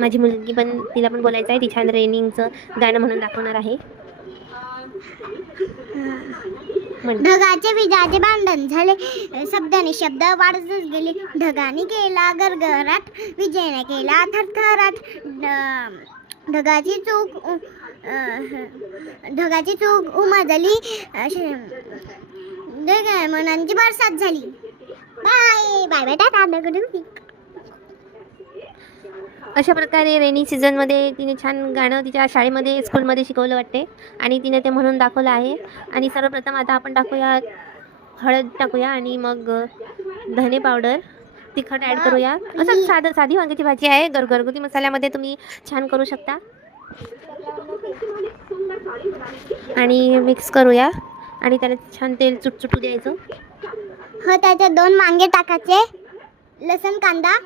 माझी मुलगी पण, तिला पण बोलायचं आहे. ती छान रेनिंगचं गाणं म्हणून दाखवणार आहे. ढगाचे विजाचे भांडण झाले, शब्दाने शब्द वाढतच गेले. ढगाने केला गरगराट, विजयने केला थरथराट. ढगाची चूक उमजली, मनांची बरसात झाली. Bye bye bye tata. अशा प्रकारे रेनी सीझनमध्ये तिने छान गाणं तिच्या शाळेमध्ये स्कूलमध्ये शिकवलं वाटते आणि तिने ते म्हणून दाखवलं आहे. आणि सर्वप्रथम आता आपण टाकूया हळद टाकूया आणि मग धने पावडर, तिखट ॲड करूया. असं साधी वांग्याची भाजी आहे. घरगुती मसाल्यामध्ये तुम्ही छान करू शकता. आणि मिक्स करूया आणि त्याला छान तेल चुटचुटू द्यायचं. त्याच्यात 2 वांगे टाकायचे, लसूण कांदा